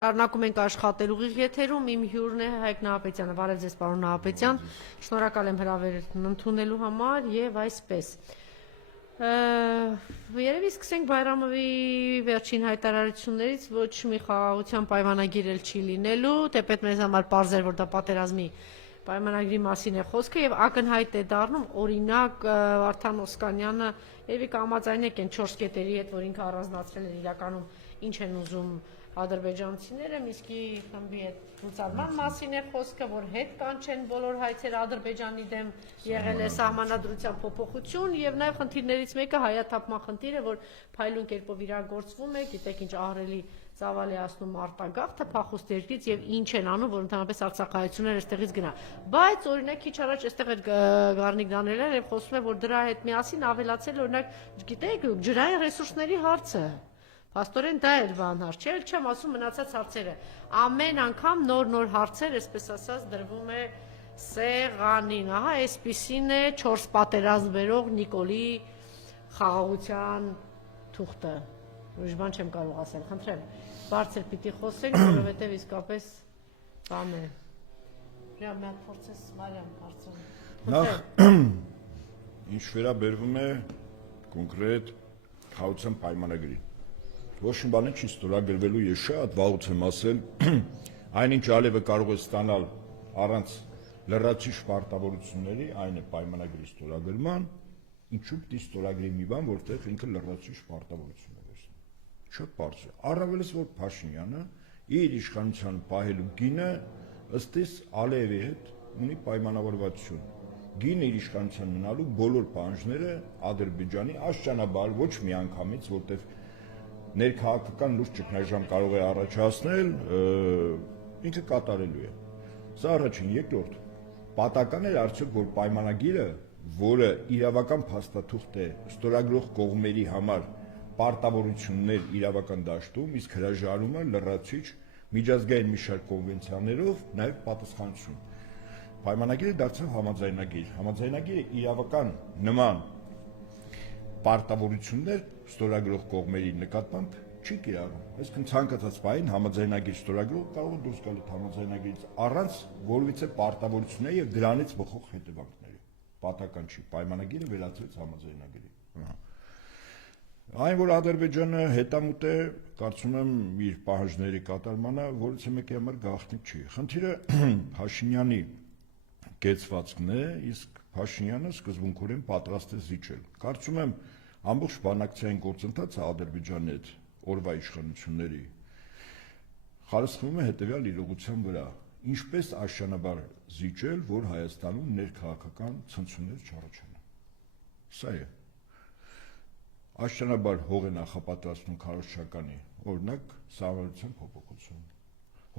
Շարունակում ենք աշխատել ուղիղ եթերում, իմ հյուրն է Հայկ Նահապետյանը, բարև ձեզ պարոն Նահապետյան, շնորհակալ եմ հրավերն ընդունելու համար եւ այսպես։ Երևի սկսենք Բայրամովի վերջին հայտարարություններից, ոչ մի խաղաղության պայմանագիր էլ չի լինելու, թեպետ մեզ համար պարզ էր, որ դա պատերազմի պայմանագրի մասին է խոսքը եւ ակնհայտ է դառնում, օրինակ Վարդան Օսկանյանը երևի կհամաձայնեք այն 4 կետերի հետ, որ ինքը առանձնացրել է իրականում ինչ են ուզում ադրբեջանցիները, Միսկի խմբի հետ լուծարման մասին է խոսքը, որ հետ կանչեն բոլոր հայցերը Ադրբեջանի դեմ եղել է սահմանադրության փոփոխություն եւ նաեւ խնդիրներից մեկը հայաթափման խնդիրը, որ փայլուն կերպով իրագործվում է, գիտեք ինչ ահռելի ծավալ է ասնում արտագաղթը փախուստ երկրից եւ ինչ են անում, որ ընդհանրապես արցախայցուները այստեղից գնա։ Բայց օրինակ քիչ առաջ այստեղ էր Գառնիկ Դանիելյանը եւ խոսում է, որ դրա հետ միասին ավելացել օրինակ, գիտեք, ջրային ռեսուրսների հարցը։ Փաստորեն դա էր բան հարց, չէ՞, չեմ ասում մնացած հարցերը։ Ամեն անգամ նոր հարցեր, այսպես ասած, դրվում է սեղանին։ Ահա, այսպիսին է 4 պատերազմ վերող Նիկոլի խաղաղության թուղթը։ Ուրիշ բան չեմ կարող ասել, խնդրեմ։ Բարձր պիտի խոսենք, որովհետև իսկապես բան է։ Մի հատ փորձես Մարիամ հարցը։ Նախ ինչ վերաբերվում է կոնկրետ խաղաղության պայմանագրին։ Ոչ մի բան չի ստորագրվելու, ես շատ վաղուց եմ ասել, այնինչ Ալիևը կարող է ստանալ առանց լրացուցիչ պարտավորությունների, այն է պայմանագրի ստորագրման, ինչու պիտի ստորագրի մի բան, որտեղ ինքը լրացուցիչ պարտավորություն է վերցնում։ Շատ պարզ է։ Առավելից որ Փաշինյանը իր իշխանության պահելու գինը ըստ իս Ալիևի հետ ունի պայմանավորվածություն։ Գինը իր իշխանության մնալու բոլոր պահանջները Ադրբեջանի աշճանաբար ոչ միանգամից, որտեղ ներքաղաքական լուրջ ճգնաժամ կարող է առաջացնել, ինքը կատարելու է։ Սա առաջին, երկրորդ, պատական է արդյոք, որ պայմանագիրը, որը իրավական փաստաթուղթ է ստորագրող կողմերի համար պարտավորություններ իրավական դաշտում, իսկ հրաժարումը լրացուցիչ միջազգային մի շարք կոնվենցիաներով նաև պատասխանատվություն։ Պայմանագիրը դարձավ համաձայնագիր։ Համաձայնագիրը իրավական նման պարտավորություններ ստորագրող կողմերի նկատմամբ չի կիրառում։ Այսինքն ցանկացած բային համաձայնագիր ստորագրող կարող է դուրս գալ այդ համաձայնագիրից առանց որևիցե պարտավորությունների եւ դրանից բխող հետևանքների։ Պատական չի, պայմանագիրը վերածվեց համաձայնագրի։ Այն որ Ադրբեջանը հետամուտ է, կարծում եմ իր պահանջների կատարմանը, որից մեկի համար գաղտնիք չի։ Խնդիրը Փաշինյանի կեցվածքն է, իսկ Փաշինյանը սկզբունքորեն պատրաստ է զիջել։ Կարծում եմ ամբողջ բանակցային գործընթացը Ադրբեջանի հետ օրվա իշխանությունների խարսխվում է հետևյալ իրողության վրա. ինչպես աշճանաբար զիջել, որ Հայաստանում ներքաղաքական ցնցումներ չառաջանան։ Սա է։ Աշճանաբար հող է նախապատրաստում քարոզչականի, օրինակ սահմանադրության փոփոխություն։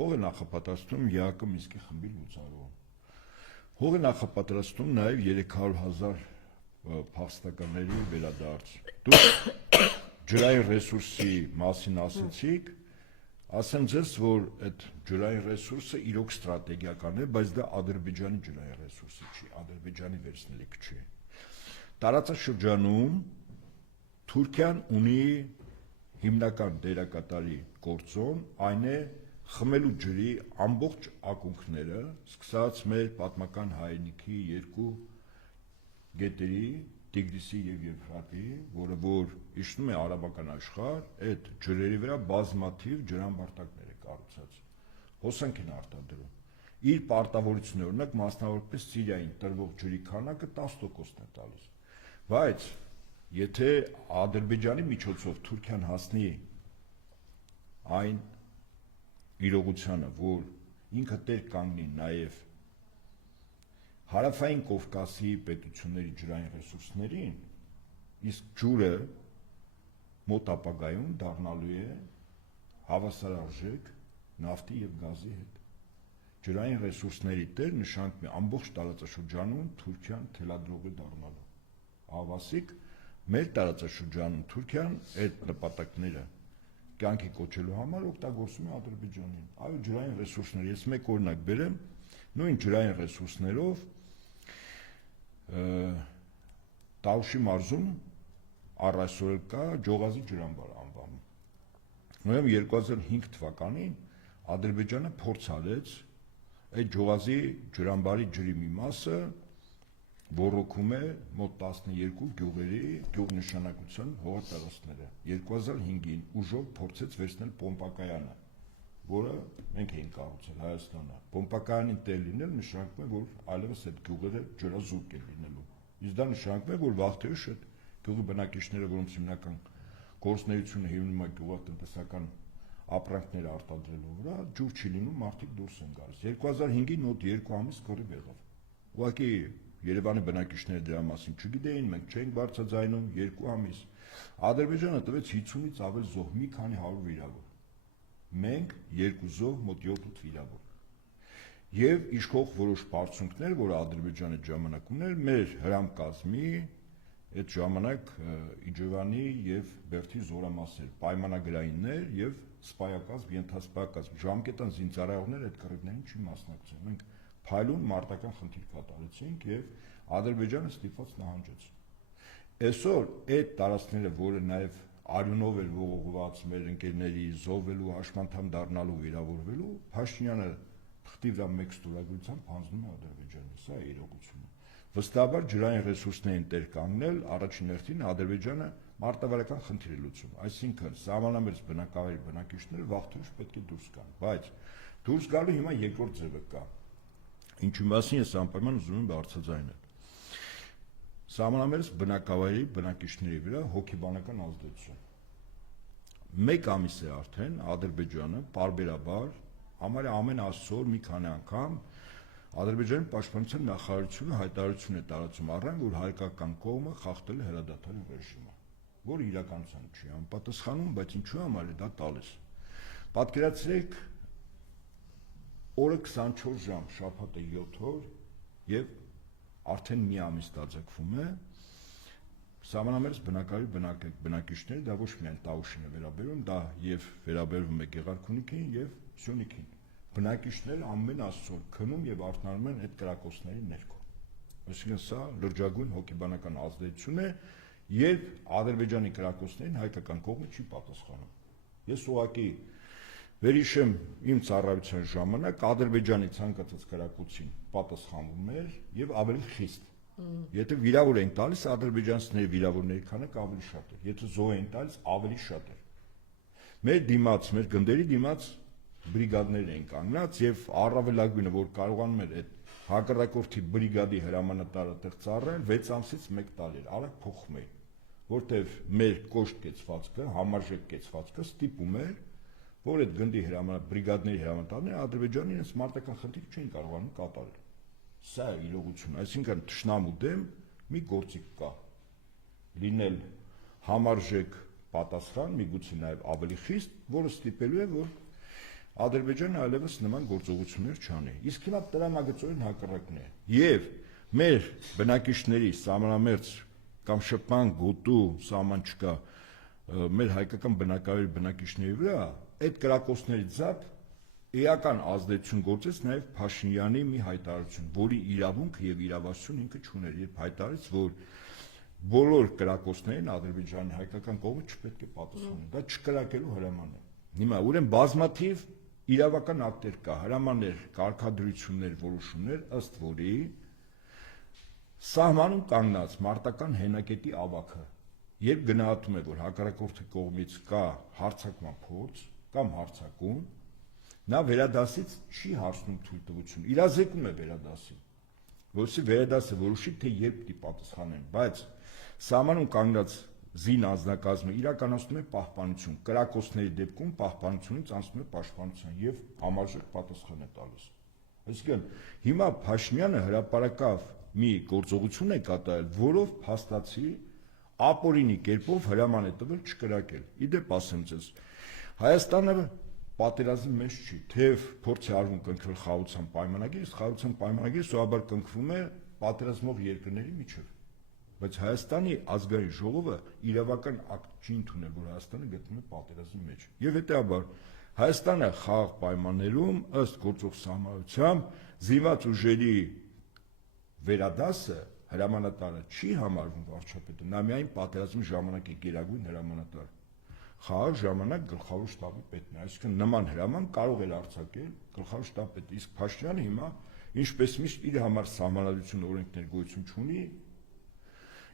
Հող է նախապատրաստում ԵԱԿ Մինսկի խմբի լուծարում։ Հող է նախապատրաստում նաև 300,000 փախստականների վերադարձ։ Դուք ջրային ռեսուրսի մասին ասեցիք, ասեմ ձեզ, որ այդ ջրային ռեսուրսը իրոք ստրատեգիական է, բայց դա Ադրբեջանի ջրային ռեսուրսը չի, Ադրբեջանի վերցնելիք չի։ Տարածաշրջանում Թուրքիան ունի հիմնական դերակատարի գործոն, այն է խմելու ջրի ամբողջ ակունքները, սկսած մեր պատմական հայրենիքի երկու գետերի, Տիգրիսի եւ Եվրատի, որը որ իջնում է արաբական աշխարհ, այդ ջրերի վրա բազմաթիվ ջրամբարտակներ է կառուցած։ Հոսանք են արտադրում։ Իր պարտավորությունները, օրինակ մասնավորապես Սիրիային տրվող ջրի քանակը 10%-ն է տալիս։ Բայց եթե Ադրբեջանի միջոցով Թուրքիան հասնի այն իրողությանը, որ ինքը տեր կանգնի նաև Հարավային Կովկասի պետությունների ջրային ռեսուրսներին, իսկ ջուրը մոտ ապագայում դառնալու է հավասարարժեք նավթի եւ գազի հետ։ Ջրային ռեսուրսների տեր նշանակում է ամբողջ տարածաշրջանում Թուրքիան թելադրող է դառնալու։ Ավասիկ մեր տարածաշրջանում Թուրքիան այդ նպատակները կյանքի կոչելու համար օգտագործում է Ադրբեջանին։ Այո, ջրային ռեսուրսներ, ես մեկ օրինակ բերեմ, նույն ջրային ռեսուրսներով Տավուշի մարզում առ այսօր կա Ջողազի ջրամբար անվանում։ Նույն 2005 թվականին Ադրբեջանը փորձ արեց այդ ջողազի ջրամբարի ջրի մի մասը ոռոգում է մոտ 12 գյուղերի գյուղնշանակության հողատարածքները 2005-ին ուժով փորձեց վերցնել պոմպակայանը, որը մենք էինք կառուցել Հայաստանը։ Պոմպակայանին տեղ լինել նշանակում է, որ այլևս այդ գյուղերը ջրազուրկ են լինելու։ Իսկ դա նշանակում է, որ վաղտերուշ այդ գյուղի բնակիչները, որոնց հիմնական գործունեությունը հիմնում է գյուղատնտեսական ապրանքներ արտադրելու վրա, ջուր չի լինում, մարդիկ դուրս են գալիս։ 2005-ին մոտ 2 ամիս կռիվ եղավ։ Ուղղակի Երևանի բնակիչները դրա մասին չգիտեին, մենք չենք բարձրաձայնում 2 ամիս։ Ադրբեջանը տվեց 50-ից ավել զոհ, մի քանի 100 վիրավոր։ Մենք 2 զոհ, մոտ 7-8 վիրավոր։ Եվ իշխող որոշ բարձունքներ, որ Ադրբեջանը ժամանակ ուներ, մեր հրամկազմի այդ ժամանակ Իջևանի եւ Բերդի զորամասեր, պայմանագրայիններ եւ սպայակազմ, ենթասպայակազմ, ժամկետան զինծառայողներ այդ կռիվներին չի մասնակցել։ Մենք փայլուն մարտական խնդիր կատարեցինք եւ Ադրբեջանը ստիպված նահանջեց։ Այսօր այդ տարածքները, որը նաեւ արյունով էր ողողված մեր ընկերների զոհվելու, հաշմանդամ դառնալու, վիրավորվելու, Փաշինյանը թղթի վրա մեկ ստորագրությամբ հանձնում է Ադրբեջանին, սա է իրողությունը։ Վստահաբար ջրային ռեսուրսներին տեր կանգնել առաջին հերթին Ադրբեջանը մարտավարական խնդիր է լուծում, այսինքն սահմանամերձ բնակավայրի բնակիչները վաղտուր պետք է դուրս գան, բայց դուրս գալու հիմա երկրորդ ձևը կա։ Ինչու մասին ես անպայման ուզում եմ բարձրաձայնել։ Սահմանամերձ բնակավայրի բնակիչների վրա հոգեբանական ազդեցություն։ Մեկ ամիս է արդեն Ադրբեջանը պարբերաբար համարյա ամեն ասոր մի քանի անգամ Ադրբեջանի պաշտպանության նախարարությունը հայտարարություն է տարածում առայն, որ հայկական կողմը խախտել է հրադադարի ռեժիմը, որը իրականության չի անպատասխանում, բայց ինչու համար է դա տալիս։ Պատկերացրեք օրը 24 ժամ, շաբաթը 7 օր եւ արդեն մի ամիս տաձգվում է սահմանամերձ բնակավայրի բնակիչները, դա ոչ միայն Տավուշին է վերաբերում, դա եւ վերաբերվում է Գեղարքունիքին եւ Սյունիքին։ Բնակիչները ամեն աստծո քնում եւ արթնանում են այդ կրակոցների ներքո։ Այսինքն սա լրջագույն հոգեբանական ազդեցություն է եւ Ադրբեջանի կրակոցներին հայկական կողմը չի պատասխանում։ Ես ուղղակի վերհիշեմ իմ ծառայության ժամանակ Ադրբեջանի ցանկացած կրակոցին պատասխանվում էր եւ ավելի խիստ։ Եթե վիրավոր են տալիս ադրբեջանցիների վիրավորների քանակը ավելի շատ էր, եթե զոհ են տալիս ավելի շատ էր։ Մեր դիմաց, մեր գնդերի դիմաց բրիգադներ էին կանգնած եւ առավելագույնը որ կարողանում էր այդ հակառակորդի բրիգադի հրամանատարը տեղ ծառայել 6 ամսից 1 տարի էր արագ փոխում էր որտեվ մեր կոշտ կեցվածքը համարժեք կեցվածքը ստիպում էր որ այդ գնդի բրիգադների հրամանատարները Ադրբեջանի իրենց մարտական խնդիր չէին կարողանում կատարել սա է իրողություն այսինքն թշնամու դեմ մի գործիք կա լինել համարժեք պատասխան միգուցե նաեւ ավելի խիստ որը ստիպելու է որ Ադրբեջանը այլևս նման գործողություններ չանի։ Իսկ հիմա տրամագծորեն հակառակն է։ Եվ մեր բնակիչների սահմանամերձ կամ շփման գոտու սահման չկա մեր հայկական բնակավայրի բնակիչների վրա այդ կրակոցների ձապ էական ազդեցություն գործեց նաև Փաշինյանի մի հայտարարություն, որի իրավունք եւ իրավասություն ինքը չուներ, երբ հայտարարեց, որ բոլոր կրակոցներին Ադրբեջանի հայկական կողմը չպետք է պատասխանի։ Դա չկրակելու հրաման է։ Հիմա ուրեմն բազմաթիվ իրավական ակտեր կա, հրամաններ, կարգադրություններ, որոշումներ, ըստ որի սահմանում կանգնած մարտական հենակետի ավագը, երբ գնահատում է, որ հակառակորդի կողմից կա հարձակման փորձ կամ հարձակում, նա վերադասից չի հարցնում թույլտվություն, իրազեկում է վերադասին, որովհետեւ վերադասը որոշի թե երբ պիտի պատասխանեն, բայց սահմանում կանգնած զին անձնակազմը իրականացնում է պահպանություն, կրակոցների դեպքում պահպանությունից անցնում է պաշտպանության եւ համարժեք պատասխան է տալիս։ Այսինքն հիմա Փաշինյանը հրապարակավ մի գործողություն է կատարել, որով փաստացի ապօրինի կերպով հրաման է տվել չկրակել։ Իդեպ ասեմ ձեզ, Հայաստանը պատերազմի մեջ չի, թեև փորձ է արվում կնքվել խաղաղության պայմանագիր, իսկ խաղաղության պայմանագիրը սովորաբար կնքվում է պատերազմող երկրների միջև։ Բայց Հայաստանի ազգային ժողովը իրավական ակտ չի ընդունել, որ Հայաստանը գտնվում է պատերազմի մեջ։ Եվ հետեւաբար Հայաստանը խաղաղ պայմաններում ըստ գործող սահմանության զինված ուժերի վերադասը հրամանատարը չի համարվում վարչապետը, նա միայն պատերազմի ժամանակ է գերագույն հրամանատար։ խաղաղ ժամանակ գլխավոր շտաբի պետն է, այսինքն նման հրաման կարող էր արձակել գլխավոր շտաբի պետը, իսկ Փաշինյանը հիմա ինչպես միշտ իր համար սահմանադրություն օրենքներ գոյություն չունի,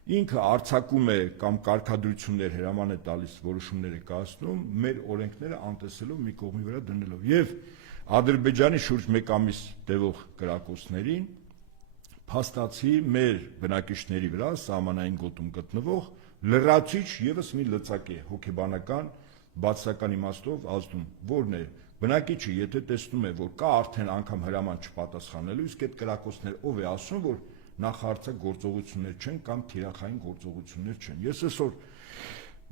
ինքը արձակում է կամ կարգադրություններ հրաման է տալիս, որոշումներ է կայացնում, մեր օրենքները անտեսելով մի կողմի վրա դնելով եւ Ադրբեջանի շուրջ 1 ամիս տևող կրակոցներին փաստացի մեր բնակիչների վրա սահմանային գոտում գտնվող լրացիչ եւս մի լծակ է հոգեբանական բացական իմաստով ազդում, որն է բնակիչը եթե տեսնում է, որ կա արդեն անգամ հրաման չպատասխանելու, իսկ այդ կրակոցներ ով է ասում, որ նախարարցակ գործողություններ չեն կամ թիրախային գործողություններ չեն։ Ես այսօր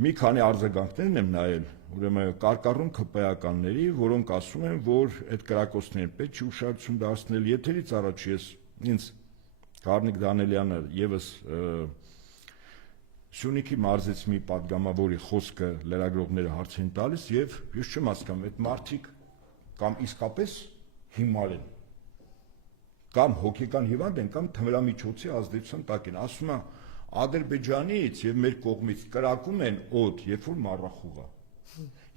մի քանի արձագանքներ եմ նայել, ուրեմն կարկառուն ԿՊ-ականների, որոնք ասում են, որ այդ կրակոցներին պետք չի ուշադրություն դարձնել, եթերից առաջ ես ինձ Գառնիկ Դանելյանը եւս Սյունիքի մարզից մի պատգամավորի խոսքը լրագրողները հարց են տալիս եւ ես չեմ հասկանում այդ մարդիկ կամ իսկապես հիմար են կամ հոգեկան հիվանդ են կամ թմրամիջոցի ազդեցության տակ են, ասում է Ադրբեջանից եւ մեր կողմից կրակում են օդ, երբ որ մառախուղ է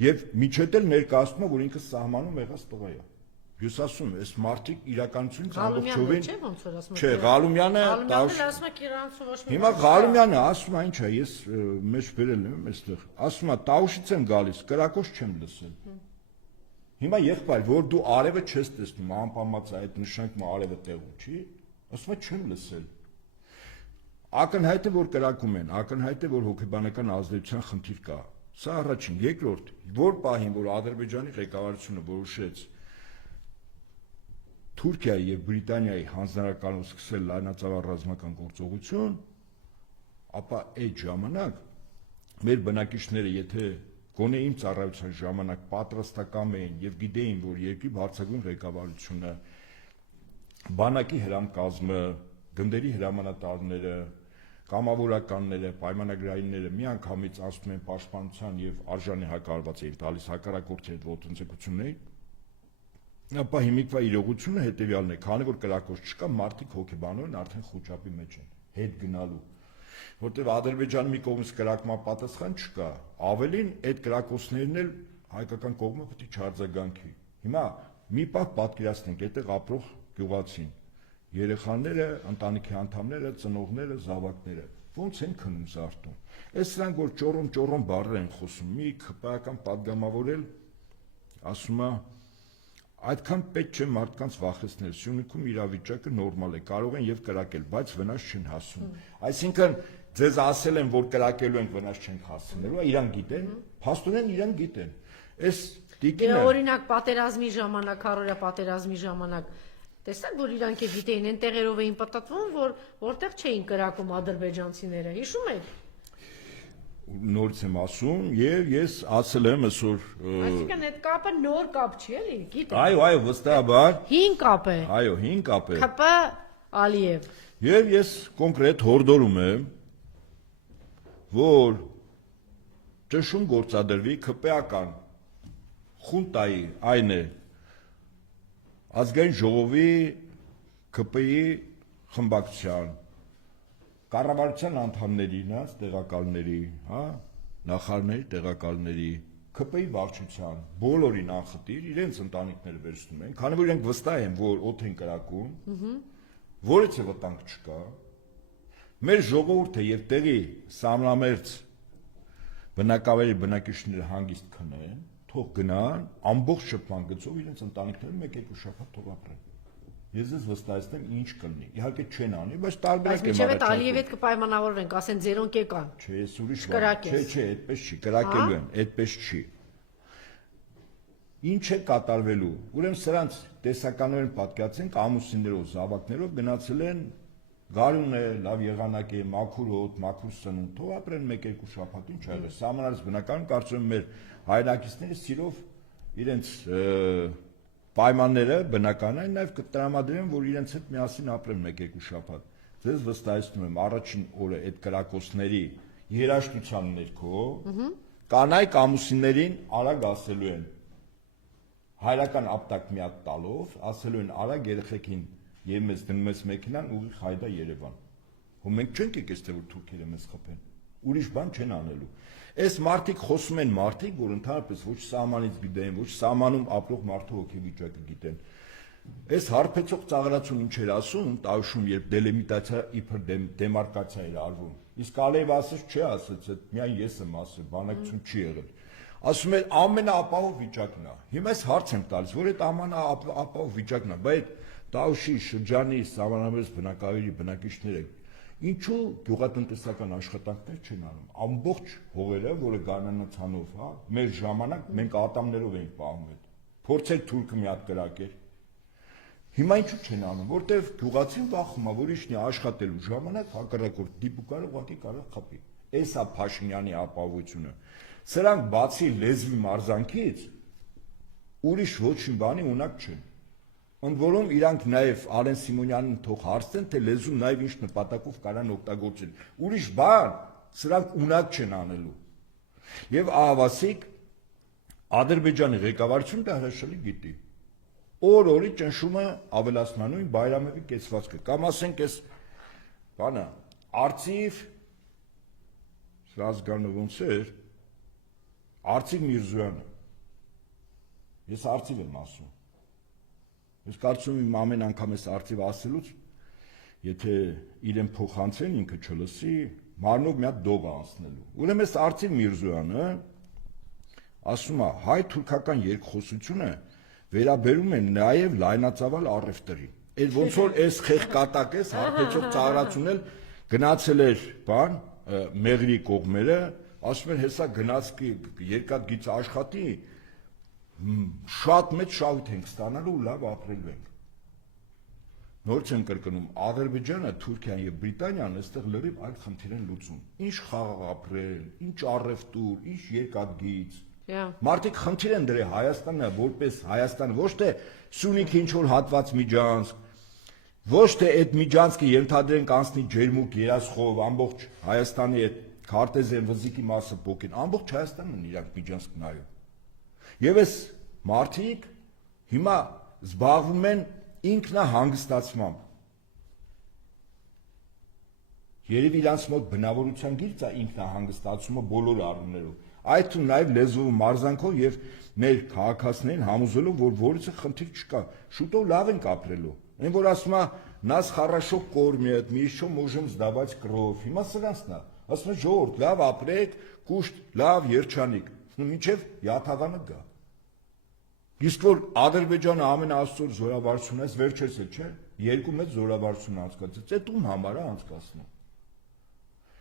եւ միջետ էլ ներկայացնում է, որ ինքը սահմանում եղած տղա է։ Ես ասում եմ, այս մարդիկ իրականությունից ամբողջովին չէ, Ղալումյանը ասում է Կիրանցու ոչ մի հիմա Ղալումյանը ասում է, ինչ է, ես մեջ վերել եմ այստեղ, ասում է Տաուշից եմ գալիս, կրակոց չեմ լսել։ Հիմա եղբայր, որ դու արևը չես տեսնում, անպամած է այդ նշանակում արևը տեղում չի, ասում է չեմ լսել։ Ակնհայտ է, որ կրակում են, ակնհայտ է, որ հոգեբանական ազդեցության խնդիր կա։ Սա առաջին, երկրորդ, որ պահին, որ Ադրբեջանի ղեկավարությունը որոշեց Թուրքիայի եւ Բրիտանիայի հանձնարարականով սկսել լայնածավալ ռազմական գործողություն, ապա այդ ժամանակ մեր բնակիչները, եթե գոնե իմ ծառայության ժամանակ պատրաստական էին եւ գիտեին, որ երկրի բարձրագույն ղեկավարությունը, բանակի հրամկազմը, գնդերի հրամանատարները, կամավորականները, պայմանագրայինները միանգամից ասում են պաշտպանության եւ արժանի հակարված էին տալիս հակառակորդի հետ ոտնձգություններին, ապա հիմիկվա իրողությունը հետեւյալն է, քանի որ կրակոց չկա, մարդիկ հոգեբանորեն արդեն խոճապի մեջ են, հետ գնալու, որտեղ Ադրբեջանի մի կողմից կրակման պատասխան չկա, ավելին այդ կրակոցներն էլ հայկական կողմը պետք է չարձագանքի։ Հիմա մի պահ պատկերացնենք այդտեղ ապրող գյուղացին, երեխաները, ընտանիքի անդամները, ծնողները, զավակները, ոնց են քնում զարտում։ Այս սրանք որ ճոռոմ բառեր են խոսում, մի ԿՊ-ական պատգամավոր էլ ասում է այդքան պետք չէ մարդկանց վախեցնել, Սյունիքում իրավիճակը նորմալ է, կարող են եւ կրակել, բայց վնաս չեն հասցնում։ Այսինքն ձեզ ասել են, որ կրակելու են վնաս չենք հասցնելու, իրանք գիտեն, փաստորեն իրանք գիտեն։ Այս տիկինը օրինակ պատերազմի ժամանակ, առօրյա պատերազմի ժամանակ տեսա՞ք, որ իրանք է գիտեին, այն տեղերով էին պատտվում, որտեղ չէին կրակում ադրբեջանցիները, հիշում եք։ Նորից եմ ասում եւ ես ասել եմ այսօր Այսինքն այդ կապը նոր կապ չի, էլի, գիտեք։ Այո, վստահաբար։ Հին կապ է։ Այո, հին կապ է։ ԿՊ Ալիև։ Եվ ես կոնկրետ հորդորում եմ, որ ճշում գործադրվի ԿՊ-ական խունտայի, այն է ազգային ժողովի ԿՊ-ի խմբակցության կառավարության անդամների, նրանց տեղակալների, հա, նախարարների, տեղակալների, ԿՊ-ի վարչության, բոլորին անխտիր իրենց ընտանիքները վերցնում են, քանի որ իրենք վստահ են, որ օդ են կրակում, որից է վտանգ չկա, մեր ժողովուրդը եւ տեղի սամնամերձ բնակավայրի բնակիչները հանգիստ քնեն, թող գնան, ամբողջ շփման գծով իրենց ընտանիքները մեկ-երկու շաբաթ թող ապրեն։ Ես ձեզ վստահեցնեմ ինչ կլինի։ Իհարկե չեն անի, բայց տարբերակ եմ առաջարկում։ Բայց Ալիևի հետ կպայմանավորվենք, ասեն ձերոնք եկան։ Չէ, ես ուրիշ բան։ Չէ, այդպես չի, կրակելու են, այդպես չի։ Ինչ է կատարվելու։ Ուրեմն սրանց տեսականորեն պատկերացնենք ամուսիններով, զավակներով գնացել են Գարուն է, լավ եղանակ է, մաքուր հոտ, մաքուր սնունդ, թող ապրեն մեկ-երկու շաբաթ, ինչ ա եղել։ Սահմանած բնական կարծում եմ մեր հայրենակիցները սիրով իրենց պայմանները բնական են, նաև կտրամադրեն, որ իրենց հետ միասին ապրեն մեկ-երկու շաբաթ։ Ձեզ վստահեցնում եմ, առաջին օրը այդ կրակոցների երաժշտության ներքո կանայք ամուսիններին արագ ասելու են հայրական ապտակ մի հատ տալով, ասելու են արագ երեխեքին եւ մեզ դնում ես մեքենան ուղիղ հայդա Երևան։ Ու մենք չենք եկել, որ թուրքերը մեզ խփեն։ ուրիշ բան չեն անելու։ Այս մարդիկ խոսում են մարդիկ, որ ընդհանրապես ոչ սահմանից գիտեն, ոչ սահմանում ապրող մարդու հոգեվիճակը գիտեն։ Այս հարբեցող ծաղրացուն ինչ էր ասում, Տավուշում, երբ դելիմիտացիա իբր դեմարկացիա էր արվում։ Իսկ Ալիևը ասեց, չի ասեց, այդ միայն ես եմ ասել, բանակցություն չի եղել։ Ասում էր ամենաապահով վիճակն է։ Հիմա այս հարց եմ տալիս, որ այդ ամենաապահով վիճակն է, բայց Տավուշի շրջանի սահմանամերձ բնակավայրի բնակիչները ինչու գյուղատնտեսական աշխատանքներ չեն անում։ Ամբողջ հողերը, որը գարնանացանով, հա, մեր ժամանակ մենք ատամներով ենք պահում այդ։ Փորձել թուրքը մի հատ կրակեր։ Հիմա ինչու չեն անում, որտեվ գյուղացին վախում է, որ իշնի աշխատելու ժամանակ հակառակորդ դիպուկարը ուղղակի կարող խփի։ Էս է Փաշինյանի ապահովությունը։ Սրանք բացի լեզվի մարզանքից ուրիշ ոչինչ բանի ունակ չեն։ Ընդ որում իրանք նաև Արեն Սիմոնյանին թող հարցնեն, թե լեզուն նաև ինչ նպատակով կարան օգտագործել։ Ուրիշ բան սրանք ունակ չեն անելու։ Եվ ահավասիկ Ադրբեջանի ղեկավարությունը դա հրաշալի գիտի։ Օր-օրի ճնշումը ավելացնանույն Բայրամովի կեցվածքը, կամ ասենք այս բանը, Արծիվ, սա զգանը ոնց էր, Արծիվ Միրզոյանը, ես Արծիվ եմ ասում, ես կարծում եմ ամեն անգամ ես Արծիվ ասելուց, եթե իրեն փոխանցեն ինքը չլսի, մարմնով մի հատ դող անցնելու, ուրեմն ես Արծիվ Միրզոյանը ասում է, հայ-թուրքական երկխոսությունը վերաբերում են նաև լայնածավալ առևտրին։ Այդ ոնց որ այս խեղկատակ էս հարբեցող ծաղրացուն էլ գնացել էր բան Մեղրի կողմերը, ասում են հեսա գնացքի երկաթգիծ աշխատի շատ մեծ շահույթ ենք ստանալու ու լավ ապրելու ենք։ Նորից են կրկնում, Ադրբեջանը, Թուրքիան եւ Բրիտանիան այստեղ լրիվ այլ խնդիր են լուծում։ Ինչ խաղ ապրել, ինչ առևտուր, ինչ երկաթգիծ։ Մարդիկ խնդիր են դրել Հայաստանը որպես Հայաստան, ոչ թե Սյունիքի ինչ որ հատված միջանցք, ոչ թե այդ միջանցքը ենթադրենք անցնի ջերմուկ երասխով, ամբողջ Հայաստանի այդ քարտեզեն վզիկի մասը փոքին, ամբողջ Հայաստանն իրանք միջանցք նայում։ Եվ այս մարդիկ հիմա զբաղվում են ինքնահանգստացմամբ։ Երևի իրանց մոտ բնավորության գիրք է ինքնահանգստացումը բոլոր առումներով։ Այդ ու նաև լեզվով մարզանքով եւ մեր քաղաքացիներին համոզելով, որ որից խնդիր չկա, շուտով լավ ենք ապրելու։ Այն որ ասում է нас хорошо кормят, мы еще можем сдавать кровь։ Հիմա սրանցն է։ Ասում է ժողովուրդ, լավ ապրեք, կուշտ, լավ երջանիկ։ Մինչև յաթաղանը գա։ Իսկ որ Ադրբեջանը ամենաաստոր զորավարությունն է, վերջերս է, չէ՞։ Երկու մեծ զորավարություն անցկացրեց, այդ ում համար է անցկացնում։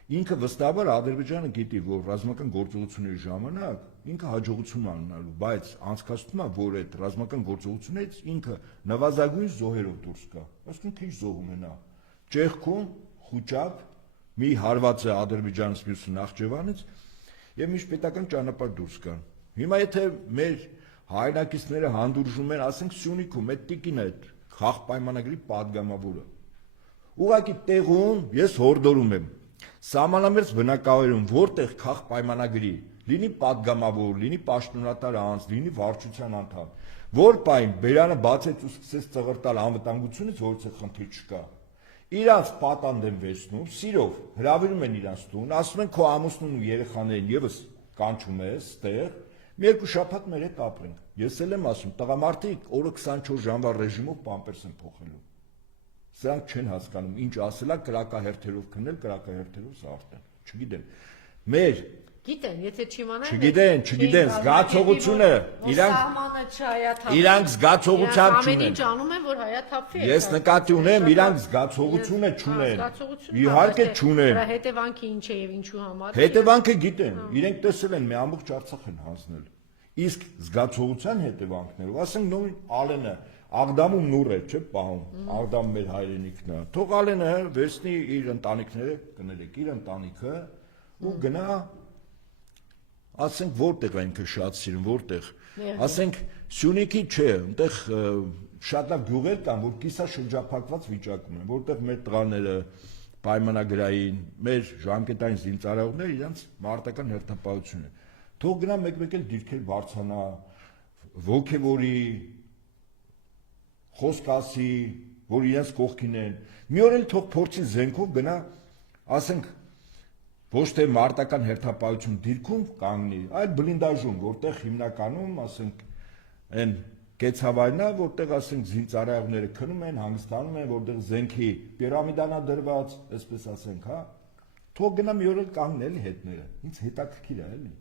Ինքը վստահաբար Ադրբեջանը գիտի, որ ռազմական գործողությունների ժամանակ ինքը հաջողություն ունենալու, բայց անցկացնում է, որ այդ ռազմական գործողություններից ինքը նվազագույն զոհերով դուրս գա։ Ասում քիչ զոհ ունենա։ Ճեղքում, Խուճապ, մի հարվածը Ադրբեջանից մյուսը Նախճեվանից եւ միջպետական ճանապարհ դուրս գան։ Հիմա եթե մեր հայրենակիցները հանդուրժում են, ասենք Սյունիքում այդ տիկին է խաղ պայմանագրի падգամավորը։ Ուղղակի տեղում ես հորդորում եմ Սահմանամերձ բնակավայրում որտեղ քաղ պայմանագրի լինի падգամավոր, լինի պաշտոնատար անձ, լինի վարչության անդամ, որ պայն բերանը բացեց ու սկսեց ծղրտալ անվտանգությունից, որից խնդիր չկա։ Իրանց պատանդ են վերցնում, սիրով հրավիրում են իրանց տուն, ասում են քո ամուսնուն ու երեխաներին եւս կանչում ես ստեղ, մի երկու շաբաթ մեր հետ ապրենք։ Ես էլ եմ ասում, տղամարդիկ օրը 24 ժամվա ռեժիմով պամպերս են փոխելու։ Սրանք չեն հասկանում, ինչ ասելա կրակահերթերով քնել, կրակահերթերով սարթեն, չգիտեն։ Մեր գիտեն, եթե չիմանան, չգիտեն, զգացողությունը, իրանք զգացողությամբ չունեն։ Ամեն ինչ անում են, որ հայաթափվի։ Ես նկատի ունեմ, իրանք զգացողությունը չունեն։ Իհարկե չունեն։ Դրա հետևանքը ինչ է եւ ինչու համար։ Հետևանքը գիտեն, իրենք տեսել են, մի ամբողջ Արցախ են հանձնել։ Իսկ զգացողության հետևանքներով, ասենք նույն Ալենը Աղդամում նուր է, չէ՞ պահում։ Աղդամ մեր հայրենիքն է։ Թող Ալենը վերցնի իր ընտանիքները, կներեք, իր ընտանիքը ու գնա, ասենք որտեղ է ինքը շատ սիրում, որտեղ։ Ասենք Սյունիքի չէ, այնտեղ շատ լավ գյուղեր կան, որ կիսաշրջափակված վիճակում են, որտեղ մեր տղաները պայմանագրային, մեր ժամկետային զինծառայողները իրենց մարտական հերթապահություն են։ Թող գնա մեկ-մեկ էլ դիրքեր բարձանա, ոգևորի խոսք ասի, որ իրենց կողքին են։ Մի օր էլ թող փորձի զենքով գնա, ասենք Ոչ թե մարտական հերթապահություն դիրքում կանգնի, այլ բլինդաժում, որտեղ հիմնականում, ասենք, այն կեցավայրն է, որտեղ ասենք զինծառայողները քնում են, հանգստանում են, որտեղ զենքի պիրամիդան է դրված, այսպես ասենք, հա։ Թող գնա մի օր կանգնել հետները։ Ինձ հետաքրքիր է, էլի։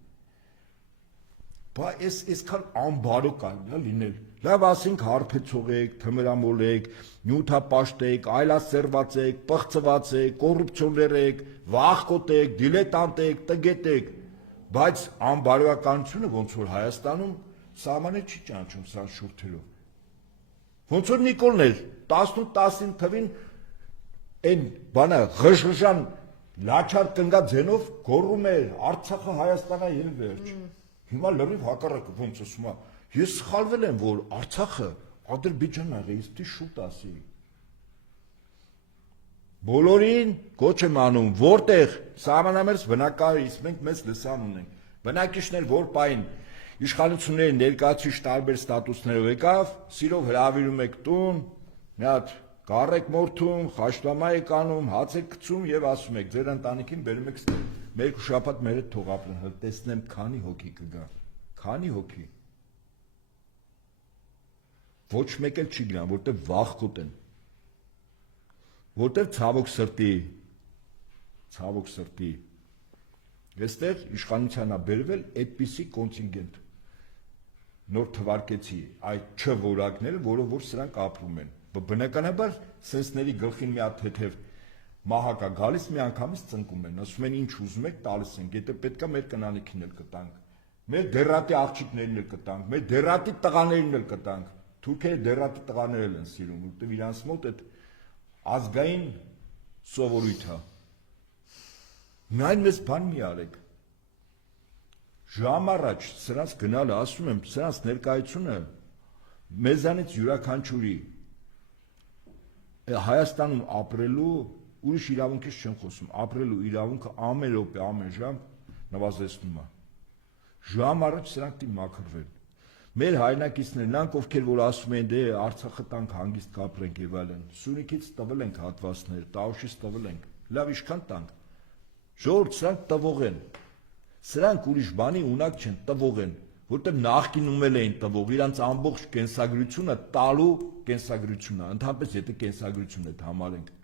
Բա այսքան անբարո կարելի է լինել։ Լավ ասենք հարբեցող եք, թմրամոլ եք, նյութապաշտ եք, այլասերված եք, պղծված եք, կոռուպցիոներ եք, վախկոտ եք, դիլետանտ եք, տգետ եք, բայց անբարոյականությունը ոնց որ Հայաստանում սահմանը չի ճանաչում սա շուրթերով։ Ոնց որ Նիկոլն էր 18-19 թվին այն բանը ղժղժան լաչար կնգա ձենով գոռում էր Արցախը Հայաստանա եւ վերջ։ Հիմա լրիվ հակառակը ոնց ասում է, ես սխալվել եմ, որ Արցախը Ադրբեջանն է, ես պիտի շուտ ասի։ Բոլորին կոչ եմ անում, որտեղ սահմանամերձ բնակարարից մենք մեծ լսան ունենք։ Բնակիչներ որ պայն իշխանությունների ներկայացուցիչ տարբեր ստատուսներով եկավ, սիրով հրավիրում եք տուն, մի հատ գարեք մորթում, խաշտամա եք անում, հաց եք գցում եւ ասում եք ձեր ընտանիքին բերում եք մեկ շաբաթ մեր հետ թող ապրեն, հա տեսնեմ քանի հոգի կգա։ Քանի հոգի։ Ոչ մեկ էլ չի գնա, որտեղ վախկոտ են։ Որտեղ ցավոք սրտի այստեղ իշխանությանա բերվել այդպիսի կոնտինգենտ։ Նոր թվարկեցի այդ չորակները, որով որ սրանք ապրում են։ Բնականաբար սենսների գլխին մի հատ թեթև մահակա գալիս մի անգամից ծնկում են, ասում են ինչ ուզում եք տալիս ենք, եթե պետքա մեր կնանիքին էլ կտանք, մեր դերատի աղջիկներին էլ կտանք, մեր դերատի տղաներին էլ կտանք, թուրքերը դերատի տղաներ են սիրում, որտեղ իրանց մոտ այդ ազգային սովորույթ է։ Միայն մեզ բան մի արեք։ Ժամ առաջ սրանց գնալը, ասում եմ, սրանց ներկայությունը մեզանից յուրաքանչյուրի Հայաստանում ապրելու ուրիշ իրավունքից չեմ խոսում, ապրելու իրավունքը ամեն րոպե, ամեն ժամ նվազեցնում է։ Ժամ առաջ սրանք դի մաքրվեն։ Մեր հայրենակիցներն նրանք, ովքեր որ ասում են դե Արցախը տանք հանգիստ կապրենք եւ այլն, Սյունիքից տվել ենք հատվածներ, Տաուշից տվել ենք, լավ ինչքան տանք։ Ժողովուրդ սրանք տվող են։ Սրանք ուրիշ բանի ունակ չեն, տվող են, որտեղ նախկինում էլ էին տվող, իրանց ամբողջ կենսագրությունը տալու կենսագրությունն է, ընդհանրապես եթե կենսագրություն է համարենք։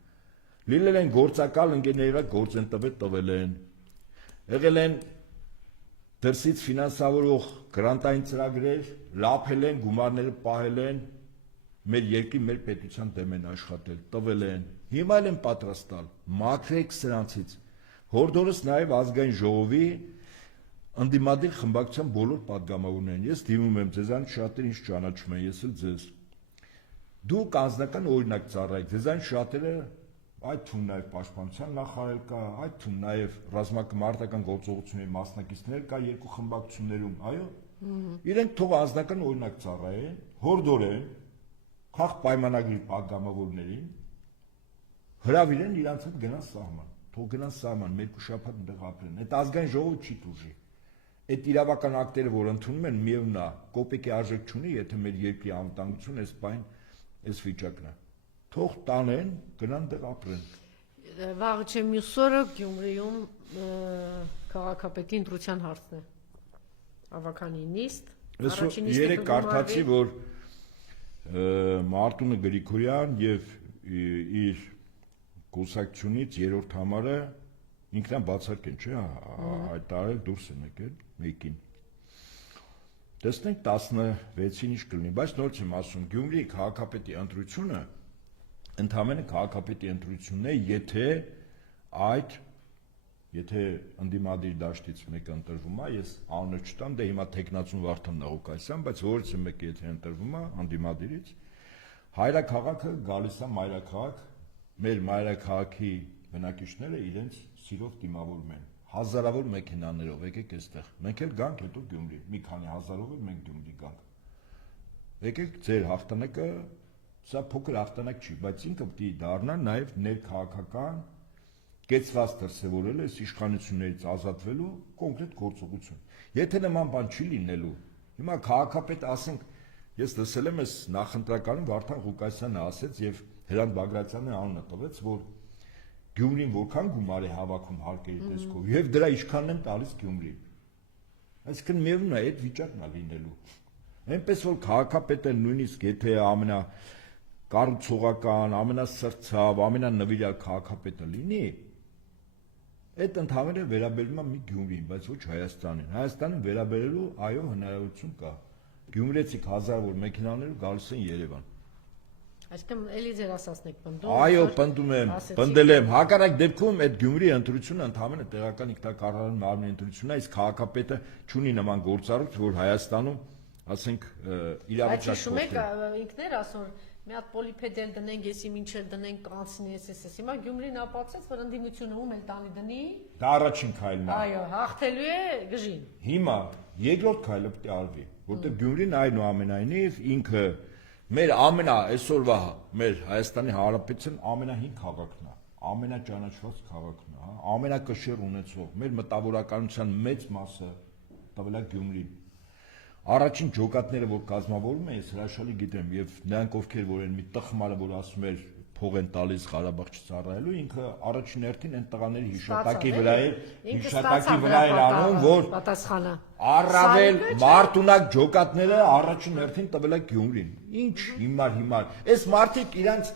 Լինել են գործակալ ընկերները գործ են տվել են, եղել են դրսից ֆինանսավորող գրանտային ծրագրեր, լափել են, գումարները պահել են, մեր երկրի, մեր պետության դեմ են աշխատել, տվել են, հիմա էլ են պատրաստ տալ, մաքրեք սրանցից։ Հորդորս նաև ազգային ժողովի ընդդիմադիր խմբակցության բոլոր պատգամավորներին, ես դիմում եմ ձեզանից շատերը ինչ ճանաչում են, ես էլ ձեզ։ Դուք անձնական օրինակ ծառայեք, ձեզանից շատերը այդ թվում նաև պաշտպանության նախարար կա, այդ թվում նաև ռազմամարտական գործողությունների մասնակիցներ կա երկու խմբակցություններում, այո։ Իրենք թող անձնական օրինակ ծառայեն, հորդորեն, քաղաք պայմանագրի պատգամավորներին, հրավիրեն իրանց հետ գնան սահման, թող գնան սահման, երկու շաբաթ այնտեղ ապրեն։ Այդ ազգային ժողովը չի տուժի։ Այդ իրավական ակտերը, որ ընդունում են, միևնույն է, կոպեկի արժեք չունի, եթե մեր երկրի անվտանգությունը այս պայն այս վիճակն է։ Թող տանեն, գնան դեղ ապրեն։ Վաղը չէ մյուս օրը Գյումրիում քաղաքապետի ընտրության հարցն է։ Ավականի նիստ։ Երեք կարդացի, որ Մարտունը Գրիգորյան եւ իր կուսակցությունից երրորդ համարը ինքնան բացարկեն, չէ՞, այդ տարել դուրս են եկել մեկին։ Տեսնենք 16-ին ինչ կլինի, բայց նորից եմ ասում, Գյումրիի քաղաքապետի ընտրությունը ընդհանրապես քաղաքապետի ընտրությունն է, եթե ընդդիմադիր դաշտից մեկը ընտրվում է, ես անունը չտամ, դե հիմա Տեխնացուն Վարդան Նաղոկասյան, բայց որից մեկը եթե ընտրվում է ընդդիմադիրից, հայրաքաղաքը գալիս է մայրաքաղաք, մեր մայրաքաղաքի բնակիչները իրենց սիրով դիմավորում են, հազարավոր մեքենաներով, եկեք այստեղ, մենք էլ գանք հետո Գյումրի, մի քանի հազարով էլ մենք Գյումրի գանք, եկեք ձեր հաղթանակը, սա փոքր հաղթանակ չի, բայց ինքը պիտի դառնա նաև ներքաղաքական կեցված դրսևորել այս իշխանություններից ազատվելու կոնկրետ գործողություն։ Եթե նման բան չի լինելու, հիմա քաղաքապետը ասենք, ես լսել եմ այս նախընտրականում Վարդան Ղուկասյանը ասեց եւ Հրանտ Բագրատյանը անունը տվեց, որ Գյումրին որքան գումար է հավաքում հարկերի տեսքով եւ դրա ինչքանն են տալիս Գյումրին։ Այսինքն միևնույն է այդ վիճակն է լինելու։ Այնպես որ քաղաքապետը նույնիսկ եթե ամենակառուցողական, ամենասրծավ, ամենանվիրյալ քաղաքապետը լինի, այդ ընդհանրապես վերաբերում է մի Գյումրին, բայց ոչ Հայաստանին։ Հայաստանը վերաբերելու այո հնարավորություն կա։ Գյումրեցիք հազարավոր մեքենաներով գալիս են Երևան։ Այսինքն էլի ձեր ասածն եք պնդում։ Այո, պնդում եմ, պնդել եմ։ Հակառակ դեպքում այդ Գյումրի ընտրությունը ընդհանրապես տեղական ինքնակառավարման մարմնի ընտրությունն է, իսկ քաղաքապետը չունի նման գործառույթ, որ Հայաստանում, ասենք, իրավիճակ Բայց հիշում եք ինքն էր ասում մի հատ պոլիպեդել դնենք, եսի մինչև դնենք կանցնի, էս։ Հիմա Գյումրին ապացած, որ ընդդիմությունը ում էլ տանի դնի։ Դա առաջին քայլն է։ Այո, հաղթելու է գժին։ Հիմա երկրորդ քայլը պետք է արվի, որտեղ Գյումրին այնուամենայնիվ ինքը մեր այսօրվա մեր Հայաստանի Հանրապետության ամենահին քաղաքն է, ամենաճանաչված քաղաքն է, ամենակշիռ ունեցող, մեր մտավորականության մեծ մասը տվել է Գյումրին։ Առաջին ջոկատները, որ կազմավորում են, ես հրաշալի գիտեմ, եւ նրանք ովքեր որ են մի տխմարը, որ ասում էր փող են տալիս Ղարաբաղ չծառայելու, ինքը առաջին հերթին այն տղաների հիշատակի վրա էր անում, որ պատասխանը առավել մարտունակ ջոկատները առաջին հերթին տվել է Գյումրին։ Ինչ հիմար։ Այս մարդիկ իրանց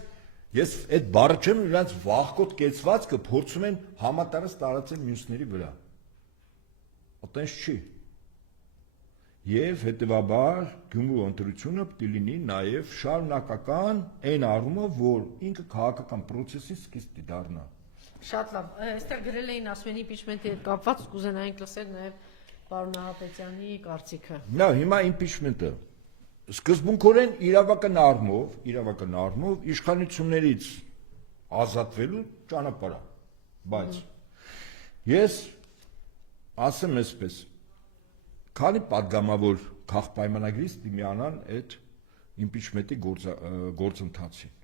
ես այդ բառը չեմ, իրանց վախկոտ կեցվածքը փորձում են համատարած տարածել մյուսների վրա։ Այդպես չի։ Եվ հետևաբար Գյումրու ընտրությունը պետք է լինի նաև շարունակական այն առումով, որ ինքը քաղաքական process-ի սկիզբ դառնա։ Շատ լավ։ Այստեղ գրել էին ասում են impeachment-ի հետ կապված, կուզենայինք լսել նաև պարոն Նահապետյանի կարծիքը։ Նա հիմա impeachment-ը սկզբունքորեն իրավական առումով իշխանություններից ազատվելու ճանապարհ է, բայց ես ասեմ այսպես Քանի падգամավոր քաղաքպայմանագրից դիմյանան այդ impeachment-ի գործընթացին։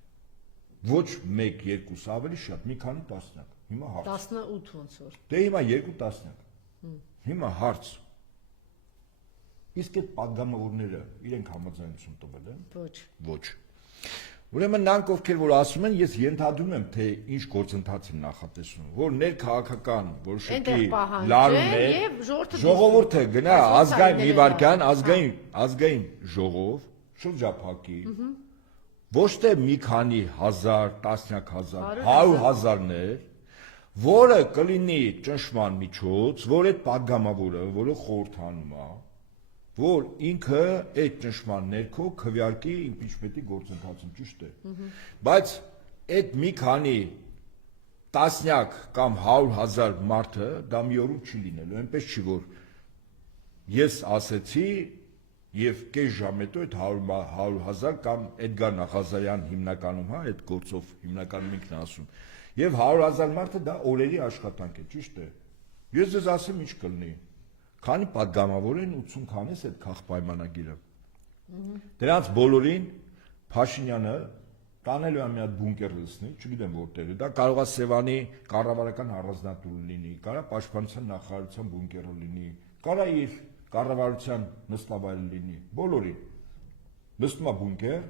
Ոչ 1-2 ավելի շատ, մի քանի տասնյակ։ Հիմա հարց։ 18 ոնց որ։ Դե հիմա 2 տասնյակ։ Հիմա հարց։ Իսկ այդ падգամավորները իրենք համաձայնություն տվել են։ Ոչ։ Ուրեմն նրանք ովքեր որ ասում են, ես ենթադրում եմ, թե ինչ գործընթաց են նախատեսում, որ ներքաղաքական որոշակի լարումներ, ժողովուրդը գնա ազգային մի վարքյան, ազգային ժողով, շրջափակի, ոչ թե մի քանի հազար, տասնյակ հազար, 100,000-ներ, որը կլինի ճնշման միջոց, որ այդ падգամավորը, որը խորհրդանում է, որ ինքը այդ ճնշման ներքո քվեարկի impeachment-ի գործընթացում ճիշտ է, բայց այդ մի քանի տասնյակ կամ 100,000 մարդը դա մի օրում չի լինելու, այնպես չի որ ես ասեցի եւ կես ժամ հետո այդ 100,000 կամ Էդգար Նախազարյան հիմնականում, հա, այդ գործով հիմնականում ինքն է ասում, եւ 100,000 մարդը դա օրերի աշխատանք է, ճիշտ է։ Ես ձեզ ասեմ ինչ կլինի։ Քանի падգամավոր են 80 քանես այդ քաղաքպայմանագիրը։ Դրանց բոլորին Փաշինյանը տանելու է մի հատ բունկեր լցնի, չգիտեմ որտեղ է, դա կարող է Սևանի կառավարական առանձնատուն լինի, կարող է Պաշտպանության նախարարության բունկերը լինի, կարող է իր կառավարության նստավայրը լինի, բոլորին։ Նստում է բունկեր,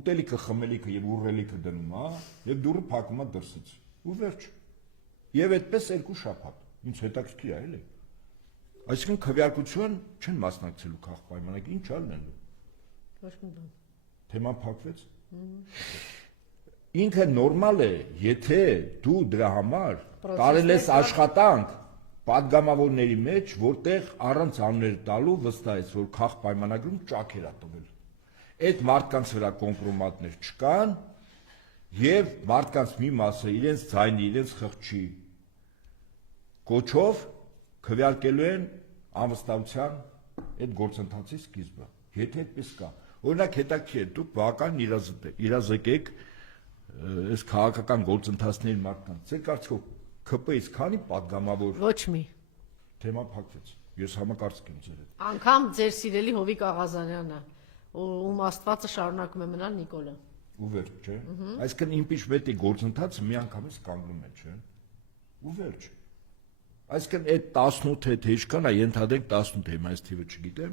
ուտելիքը, խմելիքը եւ ուռելիքը դնում է, եւ դուռը փակում է դրսից։ Ու վերջ։ Եվ այդպես 2 շաբաթ։ Ինչ հետաքրքիր է, էլի։ Այսինքն քվեարկություն չեն մասնակցելու քաղաքպայմանագրի, ինչ ալնելու։ Ոչ մի բան։ Թեման փակվեց։ Ինքը նորմալ է, եթե դու դրա համար տարել ես աշխատանք падգամավորների մեջ, որտեղ առանց անուններ տալու վստահ ես, որ քաղաքպայմանագրում ճաքեր է տվել։ Այդ մարդկանց վրա կոմպրոմատներ չկան, եւ մարդկանց մի մասը իրենց ձայնի, իրենց խղճի կոչով քվեարկելու են անվստահության այդ գործընթացի սկիզբը։ Եթե այդպես կա, օրինակ հետաքրքիր է, դուք բավական իրազեկեք այս քաղաքական գործընթացների մարդկանց։ Ձեր կարծիքով ԿՊ-ից քանի падգամավոր Ոչ մի։ Թեման փակվեց։ Ես համակարծիք եմ ձեր հետ։ Անկամ ձեր սիրելի Հովիկ Աղազարյանը, ում Աստվածը շարունակում է մնալ Նիկոլը։ Ու վերջ, չէ։ Այսինքն impeachment-ի գործընթացը միանգամից կանգնում է, չէ։ Ու վերջ։ Այսինքն այդ 18 թե ինչքան է, ենթադրենք 18 է, այս թիվը չգիտեմ։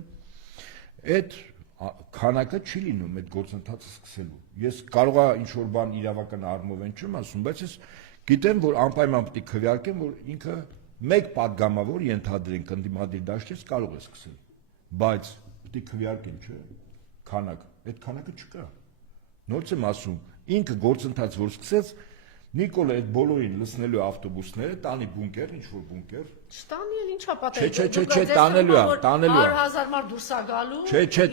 Այդ քանակը չի լինում այդ գործընթացը սկսելու։ Ես կարող եմ ինչ որ բան իրավական առումով են չեմ ասում, բայց ես գիտեմ, որ անպայման պետք է քվեարկեմ, որ ինքը մեկ падգամավոր ենթադրենք ընդդիմադիր դաշտից կարող է սկսել, բայց պետք է քվեարկեն, չէ՞, քանակ, այդ քանակը չկա։ Նորից եմ ասում, ինքը գործընթաց որ սկսեց, Նիկոլը այդ բոլորին լցնելու ավտոբուսները, տանի բունկեր, ինչ որ բունկեր։ Չտանի էլ ինչա պատահել։ Չէ, տանելու է, տանելու է։ 100,000 մարդ դուրս է գալու։ Չէ,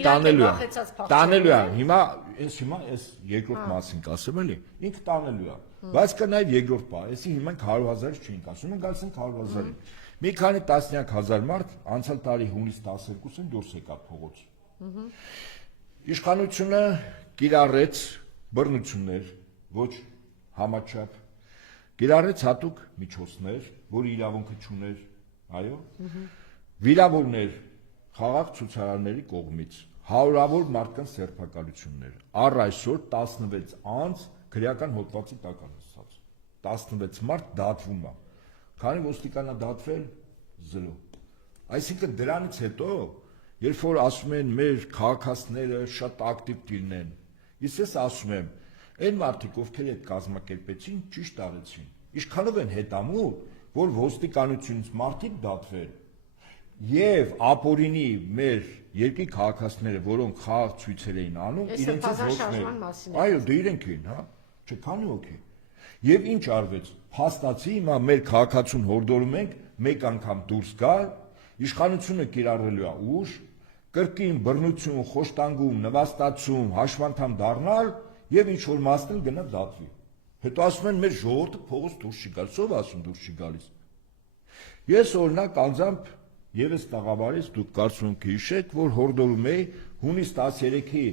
տանելու է։ Հիմա այս երկրորդ մասին կասեմ էլի, ինքը տանելու է։ Բայց կա նաև երկրորդ բան, այսի հիմա 100,000 չենք ասում, մենք գալիս ենք 100,000-ին։ Մի քանի տասնյակ հազար մարդ անցյալ տարի հունիս 12-ին դուրս եկավ փողոց։ Իշխանությունը կիրառեց բռնություններ, ոչ համաչափ, կիրառեց հատուկ միջոցներ, որ իրավունքը չուներ, այո, վիրավորներ խաղաղ ցուցարարների կողմից, հարյուրավոր մարդկանց սերբակալություններ, առ այսօր 16 անց քրեական հոդվածի տակ անցած, 16 մարդ դատվում է, քանի ոստիկանա դատվել 0, այսինքն դրանից հետո, երբ որ ասում են մեր քաղաքացիները շատ ակտիվ դիրնեն, ես ասում եմ, Այն մարդիկ, ովքեր այդ կազմակերպեցին, ճիշտ արեցին։ Ինչքանով են հետամուտ, որ ոստիկանությունից մարդիկ դատվել, եւ ապօրինի մեր երկրի քաղաքացիները, որոնք խաղաղ ցույցեր էին անում, իրենցից ոչներ։ Այո, դե իրենք էին, հա։ Չէ, քանի օքեյ։ Եվ ինչ արվեց։ Փաստացի հիմա մեր քաղաքացուն հորդորում ենք մեկ անգամ դուրս գալ, իշխանությունը կիրառելու է ուժ, կրկին բռնություն, խոշտանգում, նվաստացում, հաշվանդամ դառնալ Եվ ինչ որ մասն գնա դատվի։ Հետո ասում են մեր ժողովուրդը փողոց դուրս չի գալիս, ով ասում դուրս չի գալիս։ Ես օրինակ անձամբ եւս տաղավարից դուք կարծում եք հիշեք, որ հորդորում էի հունիս 13-ի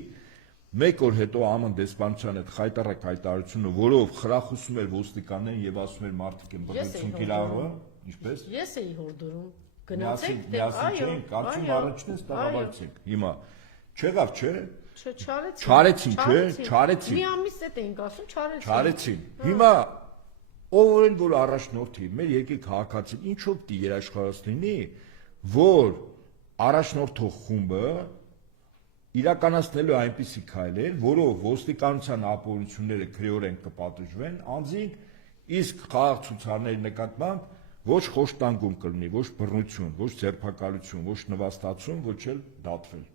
մեկ օր հետո ԱՄՆ դեսպանության այդ խայտարակ հայտարարությունը, որով խրախուսում էր ոստիկաններին եւ ասում էր մարդիկ են բռնություն կիրառում, ինչպես։ Ես էի հորդորում։ Գնացեք, այո, կարծում առաջինս տաղավարեցեք։ Հիմա չեղավ, չէ։ Չարեցին, չէ, չարեցին։ Մի ամիս հետ էինք ասում, չարեցին։ Հիմա ով են որ առաջնորդի, մեր երկրի քաղաքացին ինչով պիտի երաշխավորեցնի, որ առաջնորդող խումբը իրականացնելու այնպիսի քայլեր, որով ոստիկանության ապօրինությունները քրեորեն կպատժվեն, անձին իսկ խաղաղ ցուցարարների նկատմամբ ոչ խոշտանգում կլինի, ոչ բռնություն, ոչ ձերբակալություն, ոչ նվաստացում, ոչ էլ դատվել։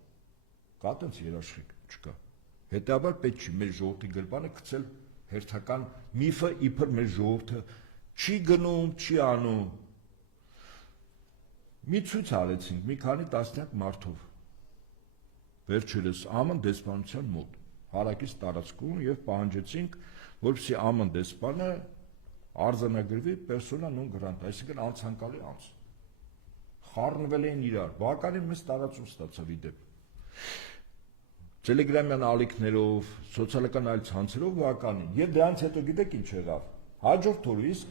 Կա տենց երաշխիք, չկա։ Հետևաբար պետք չի մեր ժողովրդի գրպանը գցել հերթական միֆը իբր մեր ժողովուրդը չի գնում, չի անում։ Մի ցույց արեցինք մի քանի տասնյակ մարդով։ Վերջերս ԱՄՆ դեսպանության մոտ, հարակից տարածքում եւ պահանջեցինք, որպեսզի ԱՄՆ դեսպանը արձանագրվի persona non grata, այսինքն անցանկալի անձ։ Խառնվել են իրար, բավականին մեծ տարածում ստացավ իդեպ։ Տելեգրամյան ալիքներով, սոցիալական այլ ցանցերով բավականին։ Եվ դրանից հետո գիտեք ինչ եղավ։ Հաջորդ օրից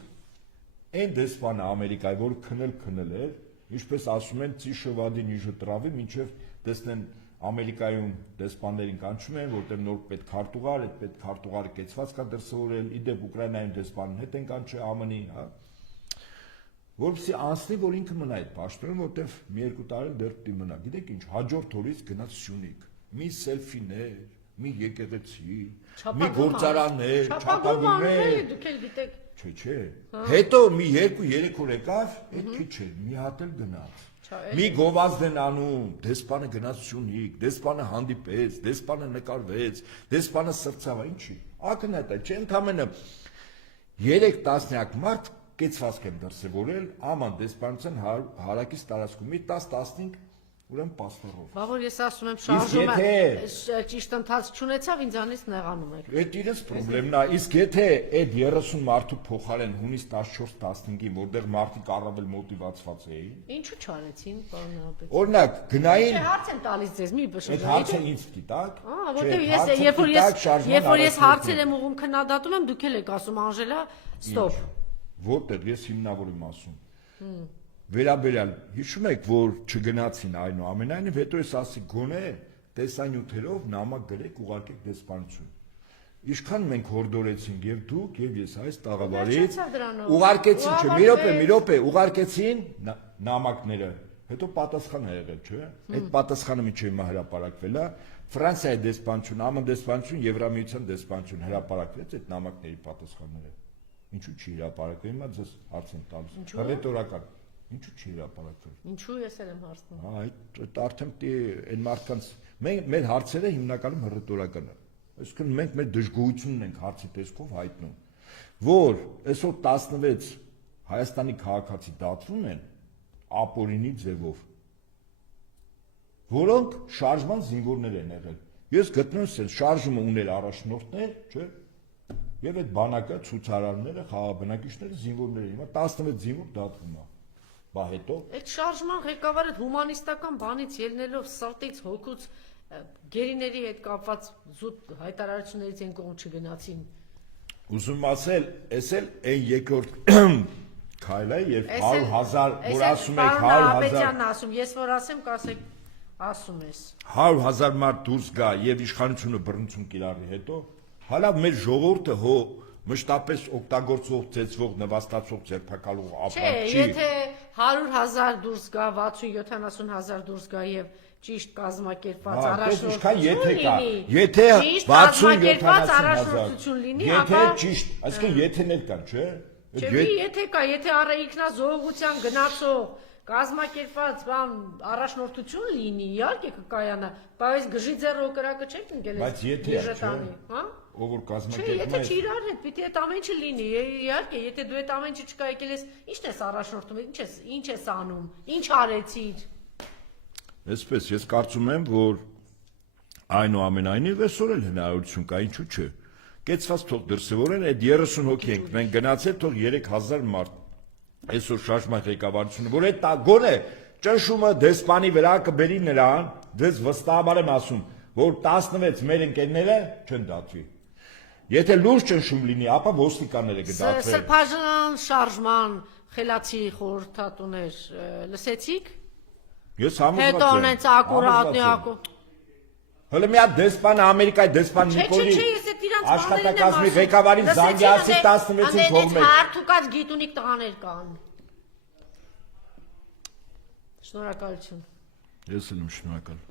այն դեսպանը Ամերիկայի, որ քնել էր, ինչպես ասում են, ծիշովադի նիժը տրավի, մինչև տեսնեն Ամերիկայում դեսպաններին կանչում են, որտեղ նոր պետքարտուղար, այդ պետքարտուղարը կեցված կա դրսևորել, իդեպ Ուկրաինայում դեսպանին հետ են կանչել ԱՄՆ-ի, հա։ Որպեսզի անցնի, որ ինքը մնա այդ պաշտոնում, որտեղ մի երկու տարի դեռ պիտի մնա։ Գիտեք ինչ, հաջորդ օրից գնաց Սյունիք, մի սելֆիներ, մի եկեղեցի, մի գործարաններ, չափագումներ, դուք էլ գիտեք։ Չէ։ Հետո մի 2-3 օր եկավ, այդ քիչ էր, մի հատ էլ գնաց։ Մի գովազդ են անում, դեսպանը գնաց Սյունիք, դեսպանը հանդիպեց, դեսպանը նկարվեց, դեսպանը սրծավ, ինչի։ Ակնհայտ է, չէ, ընդամենը 3 տասնյակ մարդ կեցվածք են դրսևորել ԱՄՆ դեսպանության հարակից տարածքում, մի 10-15 ուրեմն պաստորով։ Բա որ ես ասում եմ շարժումը ճիշտ ընթաց չունեցավ, ինձանից նեղանում եք։ Այդ իրենց խնդրեմն է, իսկ եթե այդ 30 մարդու փոխարեն հունիս 14-15-ին, որտեղ մարդիկ առավել մոտիվացված էին, ինչու չարեցին, պարոն Նահապետ։ Օրինակ, գնային։ Չէ, հարց եմ տալիս ձեզ, մի բշշ։ Այդ հարցը ինձ պիտի տաք։ Որտեղ երբ որ ես հարցեր եմ ուղում քննադատում եմ, դուք էլ եք ասում Անժելա, ստոպ։ Որտեղ ես հիմնավոր եմ ասում։ Վերաբերյալ հիշում եք, որ չգնացին այնուամենայնիվ, հետո ես ասի գոնե տեսանյութերով նամակ գրեք ուղարկեք դեսպանություն։ Ինչքան մենք հորդորեցինք եւ դուք եւ ես այս տաղավարից ուղարկեցին, չէ, մի րոպե, ուղարկեցին նամակները, հետո պատասխան ա եղել, չէ։ Այդ պատասխանը միջի հիմա հրապարակվել է, Ֆրանսիայի դեսպանություն, ԱՄՆ դեսպանություն, Եվրամիության դեսպանություն հրապարակվեց այդ նամակների պատասխանները։ Ինչու չի հրապարակվել, հիմա ձեզ հարց եմ տալիս։ Ռետորական։ Ինչու չի հրապարակվել։ Ինչու ես եմ հարցնում։ Այդ արդեն այն մարդկանց մեր հարցերը հիմնականում հռետորական են։ Այսինքն մենք մեր դժգոհությունն ենք հարցի տեսքով հայտնում, որ այսօր 16 Հայաստանի քաղաքացի դատվում են ապօրինի ձևով, որոնք շարժման զինվորներ են եղել։ Ես գտնում եմ շարժումը ուներ առաջնորդներ, չէ՞։ Եվ այդ բանակը ցուցարարները, խաղաբնակիչները զինվորներ են։ Հիմա 16 զինվոր դատվում է։ Բա հետո Այդ շարժման ղեկավարը հումանիստական բանից ելնելով սրտից հոգուց գերիների հետ կապված զուտ հայտարարություններից են կողմ չգնացին։ Ուզում ասել, էս էլ այն երկրորդ քայլը եւ 100,000 որ ասում եք 100,000 ասում, ես որ ասեմ, կասեք ասում ես։ 100,000 մարդ դուրս գա եւ իշխանությունը բռնցում կիրառի հետո, հալա մեր ժողովուրդը հո մշտապես օգտագործող, ծեծվող, նվաստացող, ձերբակալող ապրանք չի։ Չէ, եթե 100,000 դուրս գա, 60-70,000 դուրս գա եւ ճիշտ կազմակերպված առաջնորդություն լինի, ապա ճիշտ, այսինքն եթեներ կան, չէ՞։ Չէ, եթե կա, եթե ինքնազոհության գնացող կազմակերպված բան առաջնորդություն լինի, իհարկե կկայանա, բայց գժի ձեռով կրակը չեք ընկել այս բյուջետանի, հա։ Ով որ Չէ, կազմակերպում եթե չիրար հետ, պիտի այդ ամեն ինչը լինի, իհարկե, եթե դու այդ ամեն ինչը չկա եկել ես, ի՞նչ ես առաջնորդում, ինչ ես անում, ինչ արեցիր։ Այսպես, ես կարծում եմ, որ այնուամենայնիվ այսօր էլ հնարավորություն կա, ինչու՞ չէ։ Կեցված թող դրսևորեն այդ 30 հոգի ենք, մենք գնացել թող 3000 մարդ։ Այսօր շարժման ղեկավարությունը, որ այդ գոնե ճնշումը դեսպանի վրա կբերի նրան, դες վստահաբար եմ ասում, որ 16 մեր ընկերները չեն դատվի։ Եթե լուրջ ճնշում լինի, ապա ոստիկանները կդատվեն։ Սրբազան շարժման խելացի խորհրդատուներ լսեցիք։ Ես համոզված եմ։ Հետո ունեց ակուրատնյակու։ Հələ մի հատ դեսպանը Ամերիկայի դեսպան Նիկոլի աշխատակազմի ղեկավարին զանգի ասի 16-ին կողմը։ Հարթուկած գիտունիկ տղաներ կան։ Շնորհակալություն։ Ես եմ շնորհակալ։